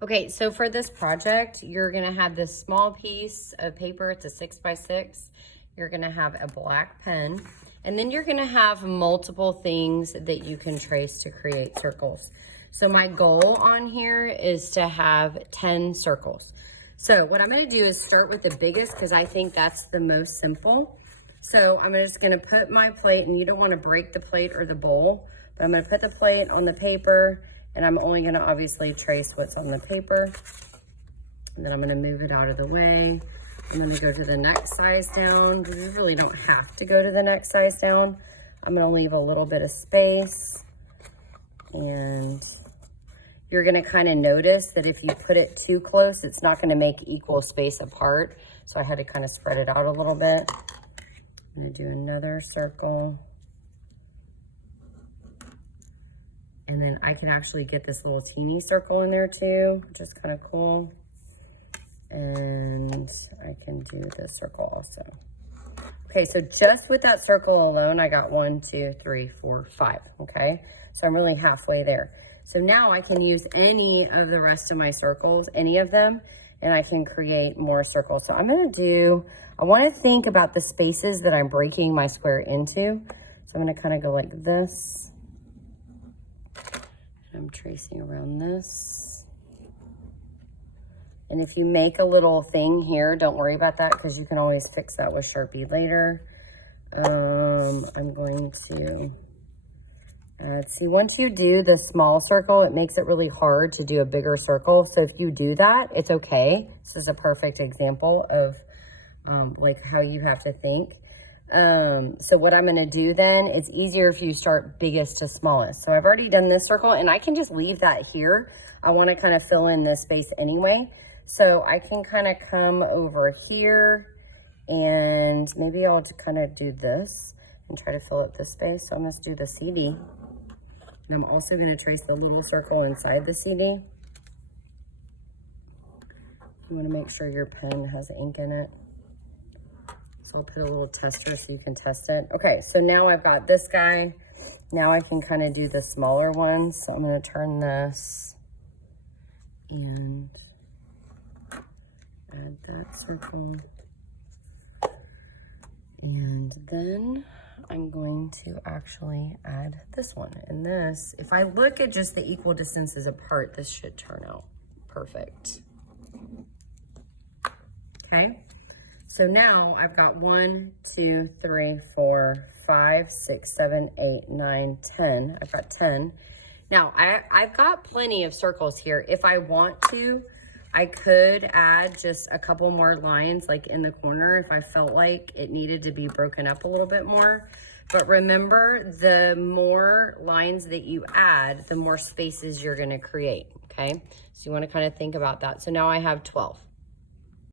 Okay, so for this project, you're gonna have this small piece of paper. It's a 6x6. You're gonna have a black pen, and then you're gonna have multiple things that you can trace to create circles. So my goal on here is to have 10 circles. So what I'm gonna do is start with the biggest because I think that's the most simple. So I'm just gonna put my plate, and you don't wanna break the plate or the bowl, but I'm gonna put the plate on the paper, and I'm only gonna obviously trace what's on the paper. And then I'm gonna move it out of the way. I'm gonna go to the next size down. You really don't have to go to the next size down. I'm gonna leave a little bit of space. And you're gonna kind of notice that if you put it too close, it's not gonna make equal space apart. So I had to kind of spread it out a little bit. I'm gonna do another circle. And then I can actually get this little teeny circle in there too, which is kind of cool. And I can do this circle also. Okay, so just with that circle alone, I got 1, 2, 3, 4, 5, okay? So I'm really halfway there. So now I can use any of the rest of my circles, any of them, and I can create more circles. So I'm gonna do, I wanna think about the spaces that I'm breaking my square into. So I'm gonna kind of go like this. I'm tracing around this. And if you make a little thing here, don't worry about that because you can always fix that with Sharpie later. I'm going to see, once you do the small circle, it makes it really hard to do a bigger circle. So if you do that, it's okay. This is a perfect example of like how you have to think. So what I'm gonna do then, it's easier if you start biggest to smallest. So I've already done this circle, and I can just leave that here. I wanna kind of fill in this space anyway. So I can kind of come over here, and maybe I'll kind of do this and try to fill up this space. So I'm gonna do the CD. And I'm also gonna trace the little circle inside the CD. You wanna make sure your pen has ink in it. So I'll put a little tester so you can test it. Okay, so now I've got this guy. Now I can kind of do the smaller ones. So I'm gonna turn this and add that circle. And then I'm going to actually add this one. And this, if I look at just the equal distances apart, this should turn out perfect. Okay. So now I've got 1, 2, 3, 4, 5, 6, 7, 8, 9, 10. I've got 10. Now I've got plenty of circles here. If I want to, I could add just a couple more lines like in the corner if I felt like it needed to be broken up a little bit more. But remember, the more lines that you add, the more spaces you're gonna create, okay? So you wanna kind of think about that. So now I have 12.